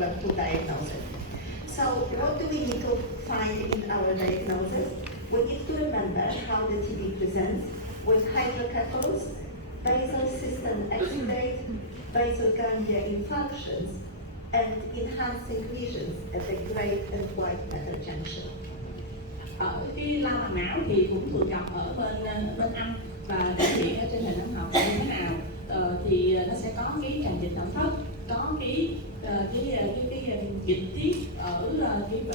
problem to diagnosis. So what do we need to find in our diagnosis? We need to remember how the TB presents with hydrocephalus, basal system exudate, basal ganglia infarctions, and enhancing lesions at the gray and white matter junction. Ở cái lao bằng não thì cũng thường gặp ở bên âm và thể hiện ở trên hình âm học như thế nào. Thì nó sẽ có cái tràn dịch tổng thất, có cái dịch tiết ở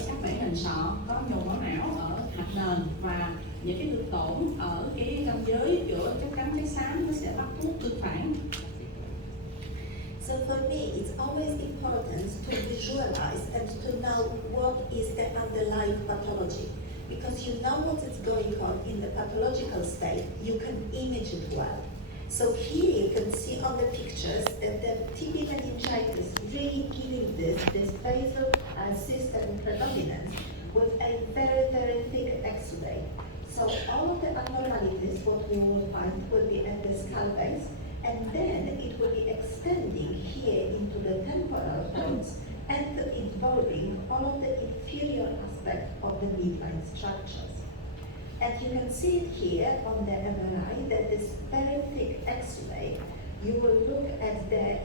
các bể hình sọ, có nhồi máu não ở hạch nền và những cái thương tổn ở cái ranh giới giữa chất trắng chất xám nó sẽ bắt thuốc tương phản. So for me, it's always important to visualize and to know what is the underlying pathology. Because you know what is going on in the pathological state, you can image it well. So here you can see on the pictures that the TB meningitis really giving this basal system predominance with a very, very thick exudate. So all of the abnormalities, what we will find will be at the skull base, and then it will be extending here into the temporal folds and involving all of the inferior aspect of the midline structures. And you can see it here on the MRI that this very thick X-ray, you will look at the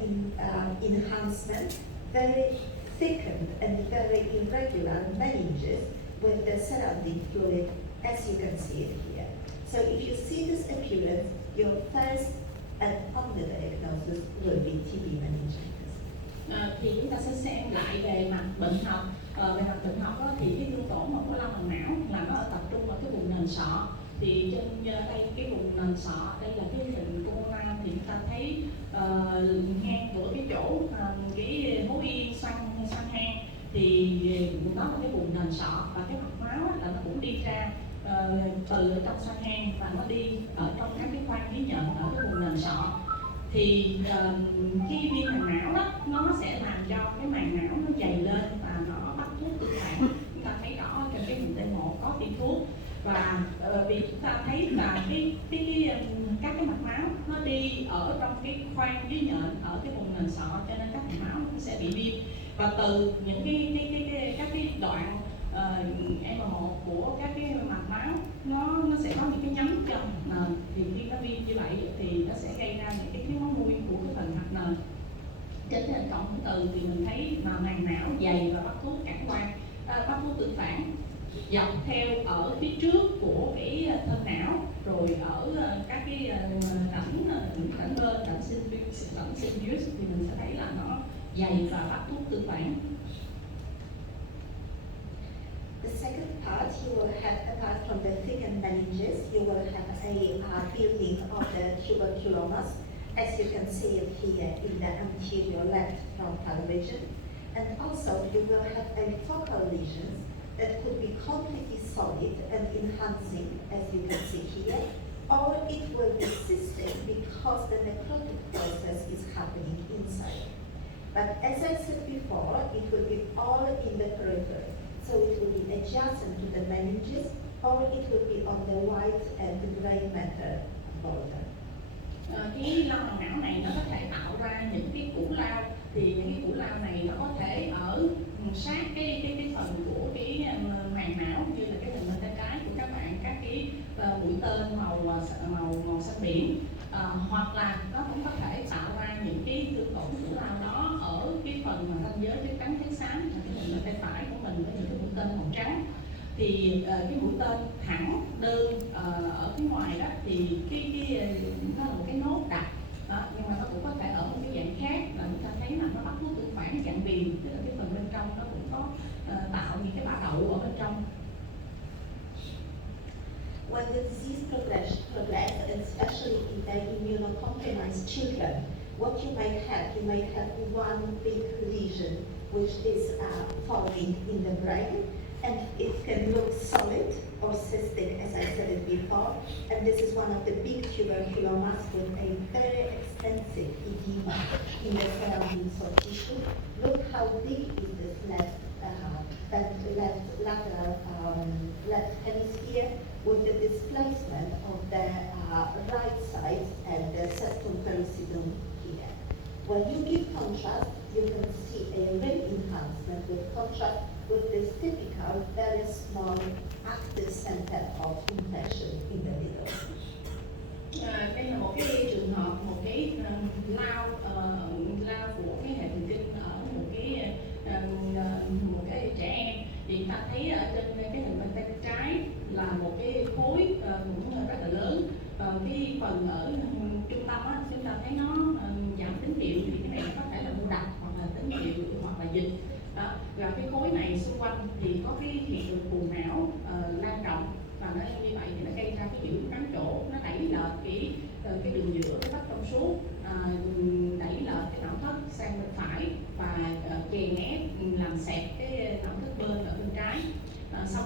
enhancement, very thickened and very irregular meninges with the surrounding fluid, as you can see it here. So if you see this appearance, your first and only diagnosis will be TB meningitis. Thì chúng ta sẽ xem lại về mặt bệnh học. Về mặt bệnh học đó, thì cái thương tổn của lao bằng não là nó tập trung vào cái vùng nền sọ. Thì trên đây cái vùng nền sọ, đây là cái hình corona thì chúng ta thấy ngang của cái chỗ cái hố yên xoăn hang thì đó là cái vùng nền sọ và cái mạch máu là nó cũng đi ra từ trong xoăn hang và nó đi ở trong các cái khoang khí nhận ở cái vùng nền sọ. Thì khi viêm màng não đó nó sẽ làm cho cái màng não nó dày lên và nó bắt thuốc tương phản. Chúng ta thấy rõ trên cái vùng T1 có tiêm thuốc và vì chúng ta thấy là các cái mạch máu nó đi ở trong cái khoang dưới nhện ở cái vùng nền sọ cho nên các mạch máu nó sẽ bị viêm và từ những các cái đoạn M1 của các cái mạch máu nó sẽ có những cái nhánh trong nền thì khi nó viêm như vậy thì nó sẽ gây ra những cái thiếu máu nuôi của cái phần hạch nền. Trên nền cộng từ thì mình thấy mà màng não dày và bắt thuốc cản quang, bắt thuốc tương phản dọc theo ở phía trước của cái thân não rồi ở các cái rãnh bên rãnh symphysis thì mình sẽ thấy là nó dày và bắt thuốc tương phản. The second part, you will have, apart from the thickened meninges, you will have a building of the tuberculomas, as you can see it here in the anterior left frontal region. And also you will have a focal lesions that could be completely solid and enhancing, as you can see here, or it will be cystic because the necrotic process is happening inside. But as I said before, it will be all in the periphery. So it will be adjacent to the meninges, or it will be on the white and gray matter border. Cái lao bằng não này nó có thể tạo ra những cái củ lao, thì những cái củ lao này nó có thể ở sát cái phần của cái màng não như là cái hình bên tay trái của các bạn, các cái mũi tên màu xanh biển, hoặc là nó cũng có thể tạo ra những cái thương tổn củ lao đó ở cái phần mà ranh giới chất trắng chất xám, là cái hình bên tay phải của mình với những cái mũi tên màu trắng. Thì cái mũi tên thẳng đơn ở phía ngoài đó thì nó là một cái nốt đặc đó, nhưng mà nó cũng có thể ở một cái dạng khác là chúng ta thấy là nó bắt thuốc tương phản dạng viền, tức là cái phần bên trong nó cũng có tạo những cái bã đậu ở bên trong. When the disease progress, and especially in the immunocompromised children, what you might have one big lesion which is forming in the brain, and it can look solid or cystic, as I said it before, and this is one of the big tuberculomas with a very extensive edema in the surrounding soft tissue. Look how big is this left lateral left hemisphere with the displacement of the right side and the septum pellucidum here. When you give contrast, you can see a red enhancement with contrast with this typical very small active center of infection in the middle. Đây là một cái trường hợp một cái lao của cái hệ thần kinh ở một cái trẻ em. Thì ta thấy ở trên cái hình bên tay trái là một cái khối cũng rất là lớn. Cái phần ở trung tâm á, chúng ta thấy nó giảm tín hiệu, thì cái này có thể là mô đặc hoặc là tín hiệu hoặc là dịch. Và cái khối này xung quanh thì có cái hiện tượng phù não lan rộng, và nó như vậy thì nó gây ra cái biểu cắn chỗ, nó đẩy lệch cái đường giữa cái tấc trong suốt, đẩy lệch cái não thất sang bên phải và chèn ép làm xẹp cái não thất bên ở bên trái. Sau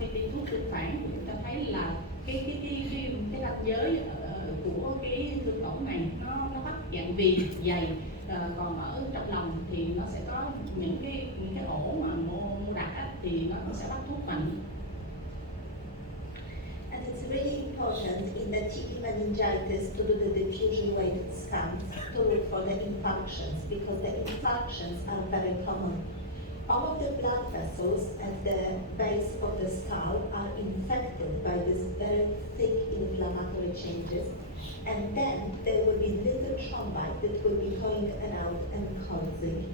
khi tiêm thuốc tương phản thì chúng ta thấy là cái ranh giới của cái thương tổn này nó bắt dạng viền dày, còn ở trong lòng thì nó sẽ có những cái ổ mà mô đặc thì nó sẽ bắt thuốc mạnh. And it's really important in the TB meningitis to do the diffusion weighted scans to look for the infarctions, because the infarctions are very common. All of the blood vessels at the base of the skull are infected by these very thick inflammatory changes, and then there will be little thrombi that will be going around and causing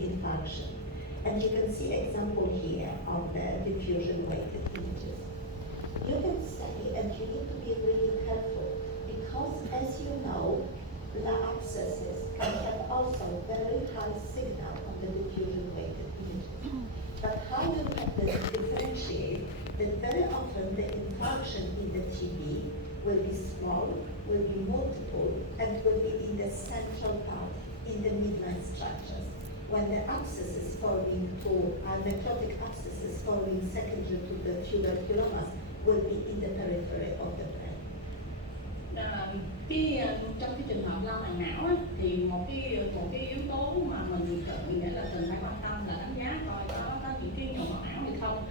infarction. And you can see example here of the diffusion weighted images. You can say, and you need to be really careful, because as you know, the abscesses can have also very high signal on the diffusion weighted images. But how you have to differentiate that very often the infarction in the TB will be small, will be multiple, and will be in the central part, in the midline structures, when the abscesses forming necrotic abscesses forming secondary to the tuberculomas will be in the periphery of the brain. Trong cái trường hợp lao màng não á, thì một cái yếu tố mà mình nghĩa là cần phải quan tâm là đánh giá coi có những cái nhồi máu não hay không.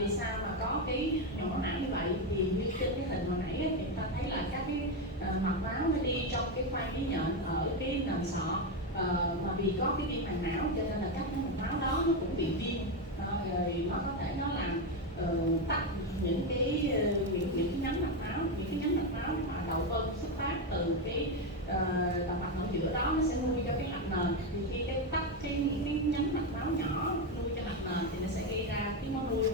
Vì sao mà có cái nhồi máu não như vậy? Thì như trên cái hình hồi nãy ấy, thì ta thấy là các cái mạch máu nó đi trong cái khoang khí nhện ở cái nền sọ, mà vì có cái viêm màng não cho nên là các cái mạch máu đó nó cũng bị viêm, rồi nó có thể nó làm tắc những cái nhánh mạch máu, mà đầu phân xuất phát từ cái động mạch não giữa đó, nó sẽ nuôi cho cái mạch nền. Thì khi cái tắc những cái nhánh mạch máu nhỏ nuôi cho mạch nền thì nó sẽ gây ra cái máu nuôi.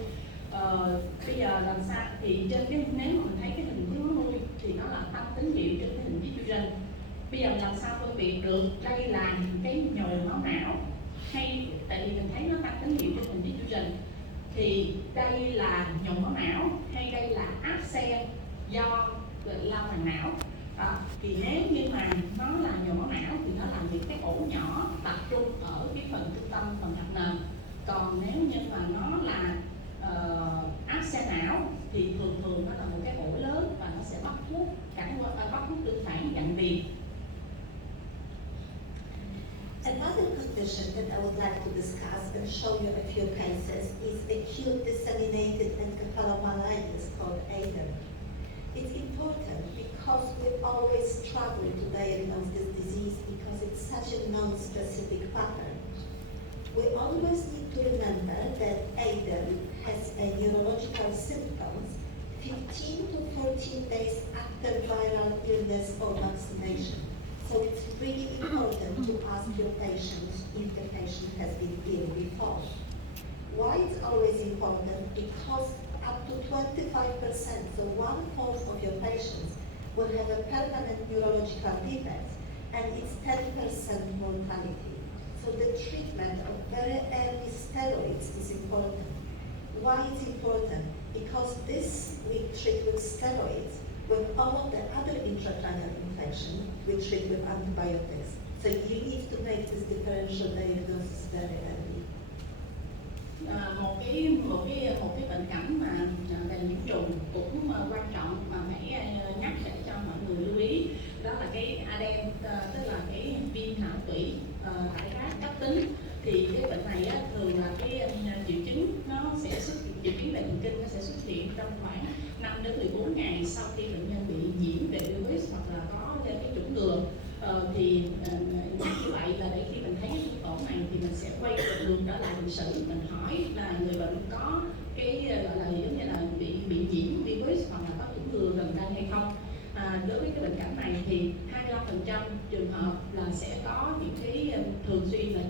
Bây giờ làm sao thì trên cái nếu mà mình thấy cái hình cái máu nuôi thì nó là tăng tín hiệu trên cái hình diffusion. Bây giờ làm sao phân biệt được đây là cái nhồi máu não, hay tại vì mình thấy nó tăng tín hiệu trên hình diffusion thì đây là nhồi máu não hay đây là áp xe do lao màng não. Thì nếu như mà nó là nhồi máu não thì nó là những cái ổ nhỏ tập trung ở cái phần trung tâm, phần hạch nền. Còn nếu như mà nó là áp xe não thì thường nó là một cái ổ lớn và nó sẽ bắt thuốc tương phản dạng viền. Another condition that I would like to discuss and show you a few cases is acute disseminated encephalomyelitis called ADEM. It's important because we always struggle to diagnose this disease because it's such a non-specific pattern. We always need to remember that ADEM has a neurological symptoms 15 to 14 days after viral illness or vaccination. So it's really important to ask your patient if the patient has been ill before. Why it's always important? Because up to 25%, so 1/4 of your patients will have a permanent neurological defect, and it's 10% mortality. So the treatment of very early steroids is important. Why it's important? Because this we treat with steroids. With all of the other intracranial infection, we treat with antibiotics. So you need to make this differential diagnosis very early. Một cái bệnh cảnh mà về nhiễm trùng cũng quan trọng mà phải nhắc để cho mọi người lưu ý, đó là cái ADEM, tức là cái viêm não tủy tại các cấp tính. Thì cái bệnh này thường là cái triệu chứng nó sẽ triệu chứng về thần kinh nó sẽ xuất hiện trong khoảng 5 đến 14 ngày sau khi bệnh nhân bị nhiễm về virus hoặc là có cái chủng ngừa. Thì như vậy là để khi mình thấy cái thương tổn này thì mình sẽ quay được trở lại bệnh sử, mình hỏi là người bệnh có cái gọi là giống như là bị nhiễm virus hoặc là có chủng ngừa gần đây hay không. Đối với cái bệnh cảnh này thì 25% trường hợp là sẽ có những cái thường xuyên là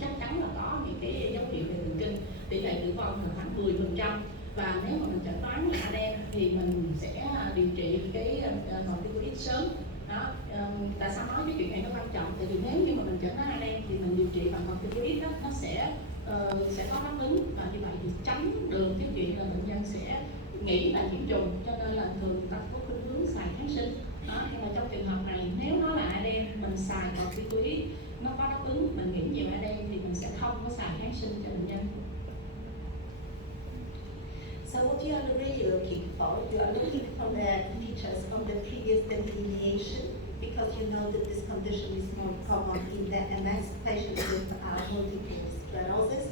chắc chắn là có những cái dấu hiệu về thần kinh, tỷ lệ tử vong là khoảng 10%. Và nếu mà mình chẩn đoán là ADEN thì mình sẽ điều trị cái corticoid sớm. Đó, tại sao nói cái chuyện này nó quan trọng? Tại vì nếu như mà mình chẩn đoán ADEN thì mình điều trị bằng corticoid đó, nó sẽ có đáp ứng, và như vậy thì tránh được cái chuyện là bệnh nhân sẽ nghĩ là nhiễm trùng, cho nên là thường người ta có khuynh hướng xài kháng sinh. Đó, nhưng mà trong trường hợp này nếu nó là ADEN, mình xài corticoid nó có đáp ứng, mình nghĩ nhiều ADEN thì mình sẽ không có xài kháng sinh cho bệnh nhân. So what you are really looking for, you are looking for the features of the previous delineation, because you know that this condition is more common in the MS patients with multiple sclerosis.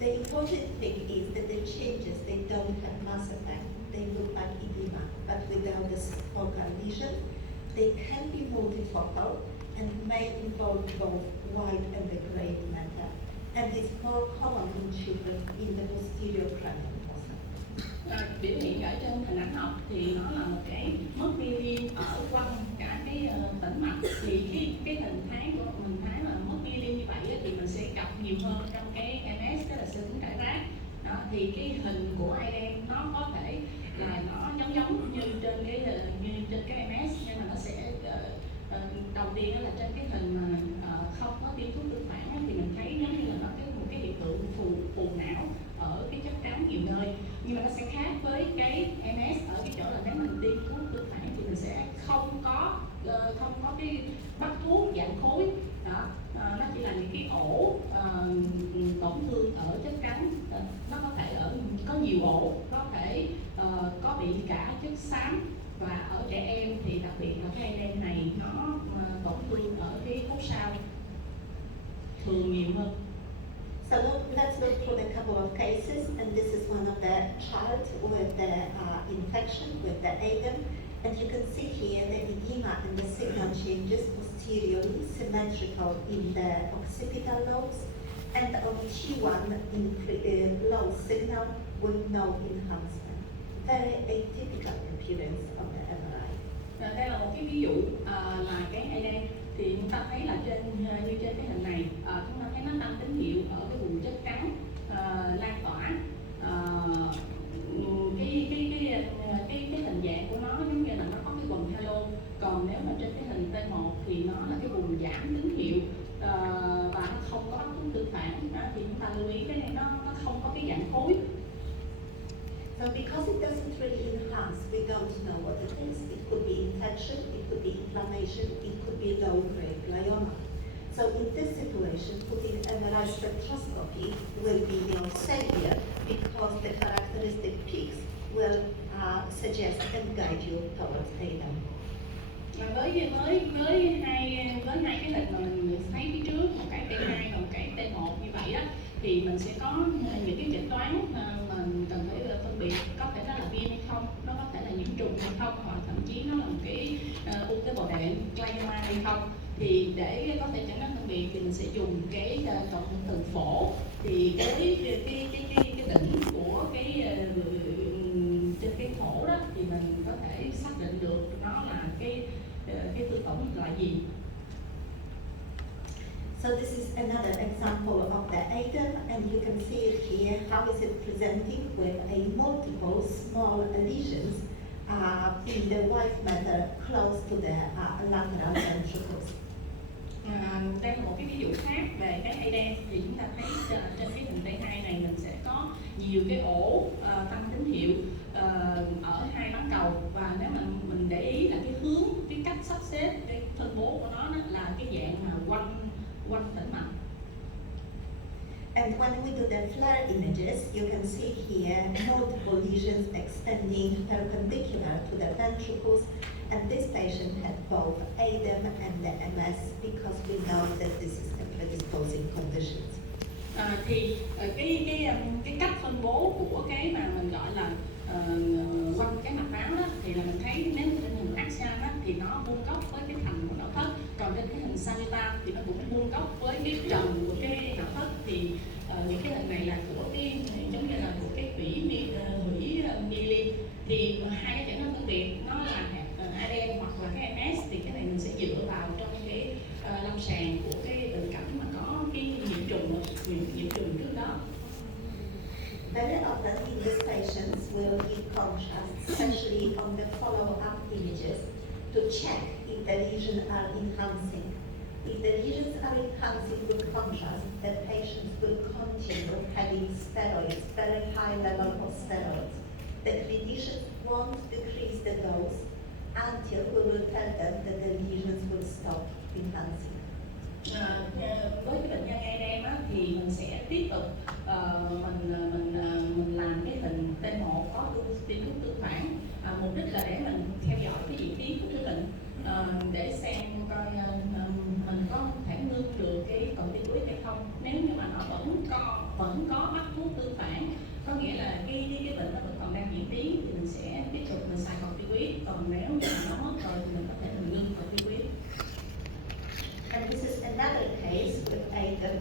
The important thing is that the changes, they don't have mass effect. They look like edema, but without this focal lesion. They can be multifocal and may involve both white and the gray matter. And it's more common in children in the posterior cranial. Biểu hiện ở trên hình ảnh học thì nó là một cái mất myelin ở quanh cả cái tĩnh mạch. Thì cái hình thái của mình thấy là mất myelin như vậy thì mình sẽ gặp nhiều hơn trong cái MS, tức là xơ cứng rải rác. Đó, thì cái hình của ADEN nó có thể là nó giống như trên cái MS, nhưng mà nó sẽ đầu tiên đó là trên cái hình mà không có tiêm thuốc tương phản thì mình thấy giống như là nó có một cái hiện tượng phù não ở cái chất trắng nhiều nơi. Nhưng mà nó sẽ khác với cái MS ở cái chỗ là nếu mình tiêm thuốc tương phản thì mình sẽ không có cái bắt thuốc dạng khối. Đó, nó chỉ là những cái ổ tổn thương ở chất trắng. Nó có thể có nhiều ổ, có thể có bị cả chất xám, và ở trẻ em thì đặc biệt là cái ADEN này nó tổn thương ở cái cốt sao thường nhiều hơn. So let's look through a couple of cases, and this is one of the child with the infection with the ADEN, and you can see here the edema and the signal changes posteriorly, symmetrical in the occipital lobes, and on T1 in low signal with no enhancement. Very atypical appearance of the MRI. Đây là một cái ví dụ là cái ADEN. Thì chúng ta thấy là như trên cái hình này, chúng ta thấy nó tăng tín hiệu ở cái vùng chất trắng lan tỏa. Cái hình dạng của nó giống như là nó có cái vòng halo. Còn nếu mà trên cái hình T1 thì nó là cái vùng giảm tín hiệu và nó không có thuốc tương phản. Thì chúng ta lưu ý cái này nó không có cái dạng khối. So because it doesn't really enhance, we don't know what it is. It could be infection, it could be inflammation, it could be low-grade glioma. So in this situation, putting MRI spectroscopy will be your savior, because the characteristic peaks will suggest and guide you towards ADEN. Với hai cái hình mà mình thấy phía trước, một cái T2 và một cái T1 như vậy á, thì mình sẽ có những cái chẩn đoán mình cần phải phân biệt, có thể nó là viêm hay không, nó có thể là nhiễm trùng hay không, hoặc thậm chí nó là một cái u tế bào đệm glioma hay không. Thì để có thể chẩn đoán phân biệt thì mình sẽ dùng cái cộng hưởng từ phổ. Thì với cái đỉnh của trên cái phổ đó thì mình có thể xác định được nó là cái thương tổn là gì. So this is another example of the ADEN, and you can see it here. How is it presenting with a multiple small lesions in the white matter close to the lateral ventricles. Đây là một cái ví dụ khác về cái ADEN. Thì chúng ta thấy trên cái hình T2 này mình sẽ có nhiều cái ổ tăng tín hiệu ở hai bán cầu, và nếu mà mình để ý là cái hướng, cái cách sắp xếp, cái phân bố của nó là cái dạng mà quanh tĩnh mạch. And when we do the FLAIR images, you can see here multiple lesions extending perpendicular to the ventricles, and this patient had both ADEM and the MS, because we know that this is a predisposing conditions. Thì cái cách phân bố của cái mà mình gọi là quanh cái mạch máu đó, thì là mình thấy nếu trên hình axial á, thì nó vuông góc với cái thành của não thất, còn trên cái hình sagital thì nó cũng vuông góc với cái trần của cái não thất. Thì thì cái hình này là của cái giống như là của cái quỹ Mili, thì hai cái chẩn đoán phân biệt nó là ADN hoặc là cái MS, thì cái này mình sẽ dựa vào trong cái lâm sàng của cái bệnh cảnh mà có cái nhiễm trùng trước đó. Very often in these patients will give contrast, especially on the follow-up images, to check if the lesions are enhancing. If the lesions are enhancing with contrast, the patients will continue having steroids, very high level of steroids. The clinicians won't decrease the dose until we will tell them that the lesions will stop enhancing. Với cái bệnh nhân ADM á, thì mình sẽ tiếp tục mình làm cái hình T1 có tiêm thuốc tương phản, mục đích là để mình theo dõi cái diễn tiến của cái bệnh, để xem coi mình có thể ngưng được cái corticoid hay không. Nếu như mà nó vẫn có mắc thuốc tương phản, có nghĩa là cái bệnh nó vẫn còn đang diễn tiến, thì mình sẽ tiếp tục mình xài corticoid. Còn nếu như mà nó mất rồi thì mình có thể mình ngưng corticoid. And this is another case with ADEM.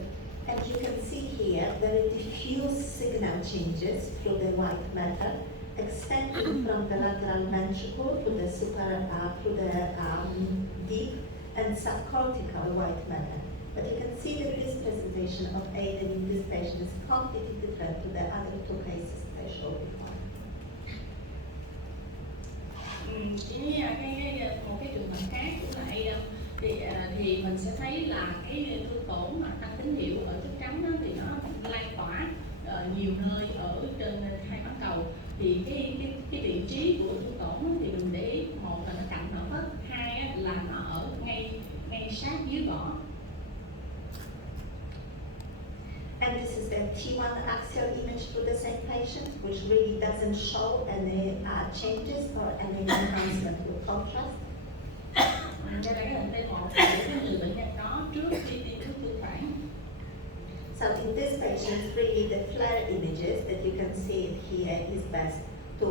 And you can see here very diffuse signal changes through the white matter, extending from the lateral ventricle to the deep and subcortical white matter. But you can see that this presentation of ADEM in this patient is completely different to the other two cases I showed before. Một cái trường hợp khác cũng là ADEM, thì mình sẽ thấy là cái thương tổn mà tăng tín hiệu ở chất trắng đó, thì nó lan tỏa nhiều nơi ở trên hai bán cầu. Thì cái vị trí của thương tổn thì mình để ý, một là nó cạnh ở hết, hai là nó ở ngay sát dưới vỏ. And this is the T1 axial image for the same patient, which really doesn't show any changes or any enhancement with contrast. Đây là cái hình T1 của cái người bệnh nhân đó trước khi tiêm thuốc tương phản. So in this patient, really the flare images that you can see here is best to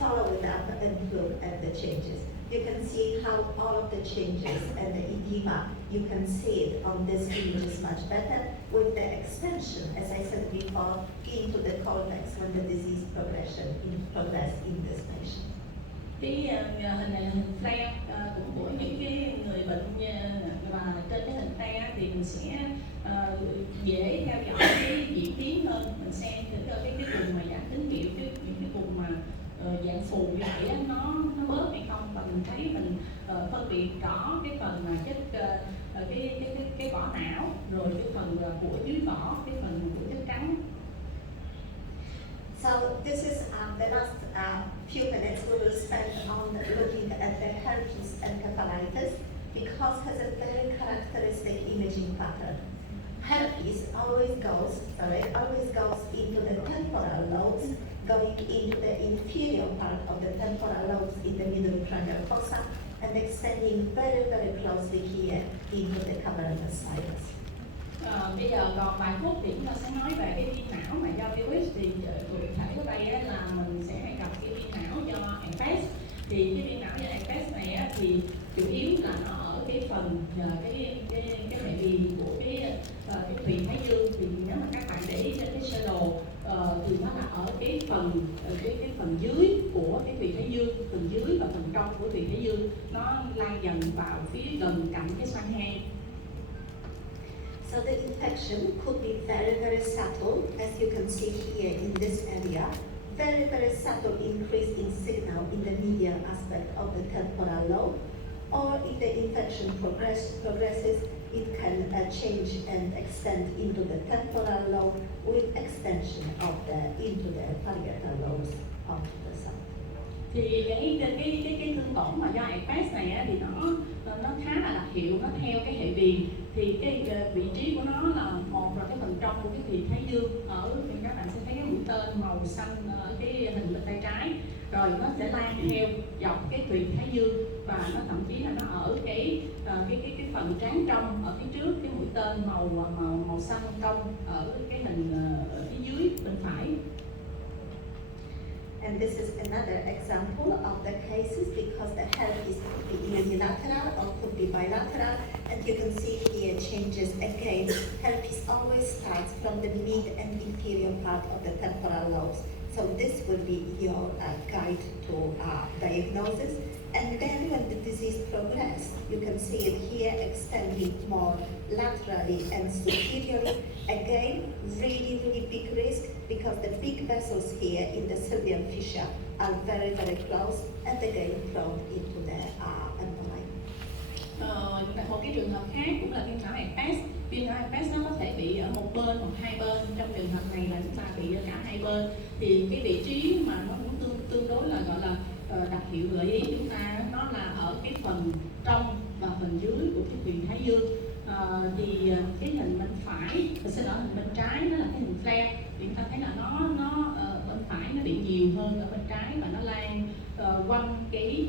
follow it up and look at the changes. You can see how all of the changes and the edema, you can see it on this image is much better with the extension, as I said before, into the cortex when the disease progress in this patient. Cái hình này là hình flare của những cái người bệnh, và trên cái hình flare thì mình sẽ dễ theo dõi cái diễn tiến hơn. Mình xem cái vùng mà giảm tín hiệu, những cái vùng mà dạng phù như vậy nó bớt hay không, và mình thấy mình phân biệt rõ cái phần mà cái vỏ não, rồi cái phần của dưới vỏ, cái phần của chất trắng. So this is the last few minutes we will spend on looking at the herpes encephalitis, because it has a very characteristic imaging pattern. Herpes always goes into the temporal lobes, going into the inferior part of the temporal lobes in the middle cranial fossa, and extending very, very closely here into the cavernous sinus. Bây giờ còn vài phút thì chúng ta sẽ nói về cái viêm não mà do virus. Thì cụ thể ở đây là mình sẽ gặp cái viêm não do herpes. Thì cái viêm não do herpes này thì chủ yếu là nó ở cái phần cái hệ bì của cái thùy thái dương. Thì nếu mà các bạn để ý trên cái sơ đồ thì nó là ở cái phần dưới của cái thùy thái dương, phần dưới và phần trong của thùy thái dương, nó lan dần vào phía gần cạnh cái xoang hang. So the infection could be very, very subtle, as you can see here in this area. Very, very subtle increase in signal in the medial aspect of the temporal lobe. Or if the infection progresses, it can change and extend into the temporal lobe with extension into the parietal lobes of the side. Thì cái thương tổn mà do herpes này thì nó khá là đặc hiệu, nó theo cái hệ bì. Thì cái vị trí của nó là một là cái phần trong của cái thùy thái dương, ở thì các bạn sẽ thấy cái mũi tên màu xanh ở cái hình bên tay trái, rồi nó sẽ lan theo dọc cái thùy thái dương, và nó thậm chí là nó ở cái phần trán trong ở phía trước, cái mũi tên màu xanh cong ở cái hình ở phía dưới bên phải. And this is another example of the cases because the herpes could be unilateral or could be bilateral. And you can see here changes again. Herpes always starts from the mid and inferior part of the temporal lobes. So this will be your guide to diagnosis. And then when the disease progresses, you can see it here extending more laterally and superiorly. Again, really, really big risk because the big vessels here in the sylvian fissure are very, very close and again prone into the emboli. Một cái trường hợp khác cũng là viêm não herpes. Viêm não herpes nó có thể bị ở một bên hoặc hai bên. Trong trường hợp này là chúng ta bị ở cả hai bên. Thì cái vị trí mà nó cũng tương đối là gọi là đặc hiệu gợi ý chúng ta nó là ở cái phần trong và phần dưới của cái viền thái dương. Thì cái hình bên phải, xin lỗi, hình bên trái nó là cái hình flare. Thì chúng ta thấy là nó bên phải nó bị nhiều hơn ở bên trái và nó lan quanh cái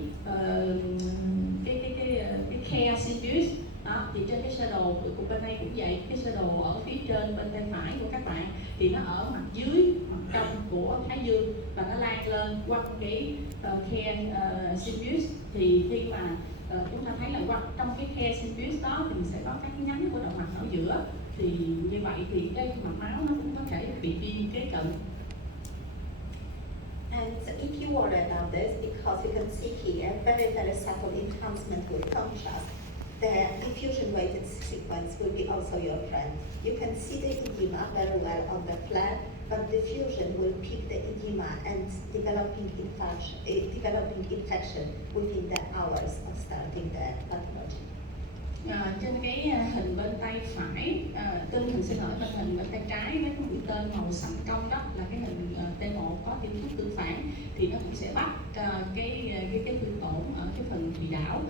care sinus. Đó, thì trên cái sơ đồ của bên đây cũng vậy, cái sơ đồ ở phía trên bên tay phải của các bạn thì nó ở mặt dưới, mặt trong của thái dương và nó lan lên quanh cái care sinus. Thì khi mà chúng ta thấy là trong cái care sinus đó thì mình sẽ có các nhánh của động mạch ở giữa. Thì như vậy thì cái mạch máu nó cũng có thể bị viêm kế cận. And if you worry about this, because you can see here very, very subtle enhancement with contrast, the diffusion weighted sequence will be also your friend. You can see the edema very well on the flare, but diffusion will pick the edema and developing infection within the hours of starting the pathology. Trên cái hình bên tay phải, xin lỗi, hình bên tay trái với cái mũi tên màu sẫm cong đó là cái hình T1 có tiêm thuốc tương phản thì nó cũng sẽ bắt cái thương tổn ở cái phần thùy đảo.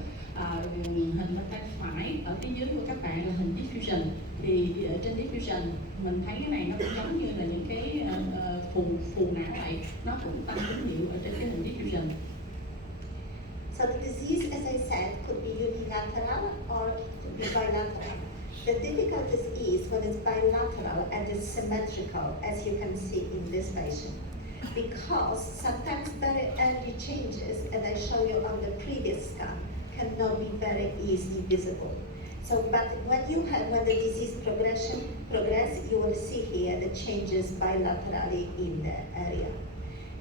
Hình bên tay phải ở phía dưới của các bạn là hình diffusion. Thì ở trên diffusion mình thấy cái này nó cũng giống như là những cái phù não vậy, nó cũng tăng tín hiệu ở trên cái hình diffusion. So the disease, as I said, could be unilateral or could be bilateral. The difficulty is when it's bilateral and it's symmetrical, as you can see in this patient. Because sometimes very early changes, as I show you on the previous scan, cannot be very easily visible. So, but when the disease progress, you will see here the changes bilaterally in the area.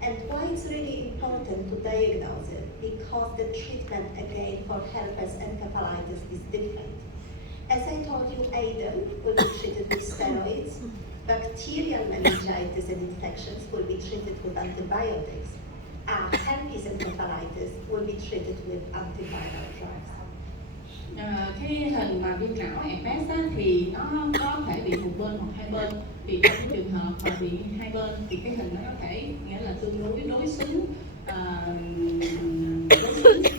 And why it's really important to diagnose it? Because the treatment again for herpes encephalitis is different. As I told you, ADEM will be treated with steroids. Bacterial meningitis and infections will be treated with antibiotics. Herpes encephalitis will be treated with antiviral drugs. Cái hình mà viêm não herpes á, thì nó có thể bị một bên hoặc hai bên. Thì trong trường hợp mà bị hai bên thì cái hình nó có thể nghĩa là tương đối xứng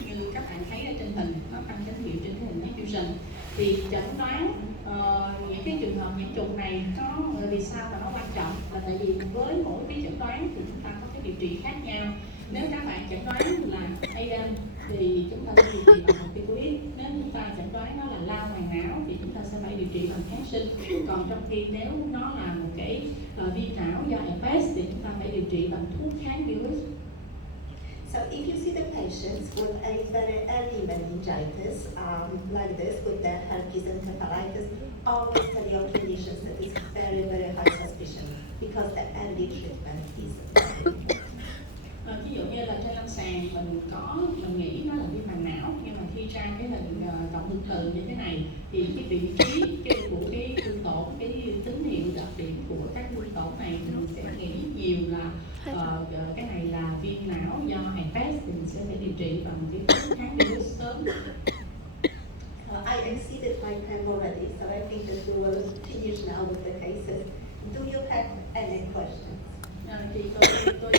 như các bạn thấy ở trên hình, nó tăng tín hiệu trên cái hình diffusion. Thì chẩn đoán những cái trường hợp nhiễm trùng này nó vì sao mà nó quan trọng là tại vì với mỗi cái chẩn đoán thì chúng ta có cái điều trị khác nhau. Nếu các bạn chẩn đoán là ADEM thì chúng ta sẽ điều trị bằng corticoid. Nếu chúng ta chẩn đoán nó là lao màng não thì chúng ta sẽ phải điều trị bằng kháng sinh. Còn trong khi nếu nó là một cái viêm não do herpes thì chúng ta phải điều trị bằng thuốc kháng virus. So if you see the patients with a very early meningitis, like this, with the herpes encephalitis, always tell your clinicians that it's very, very high suspicion because the early treatment is very important. Ví dụ như là trên lâm sàng mình nghĩ nó là viêm màng não, nhưng mà khi ra cái hình cộng hưởng từ như thế này thì cái vị trí của cái thương tổn, cái tín hiệu đặc điểm của các thương tổn này mình sẽ nghĩ nhiều là cái này là viêm não do herpes thì mình sẽ phải điều trị bằng cái thuốc kháng virus sớm. I exceeded my time already, so I think that we will finish now with the cases. Do you have any questions? Thì tôi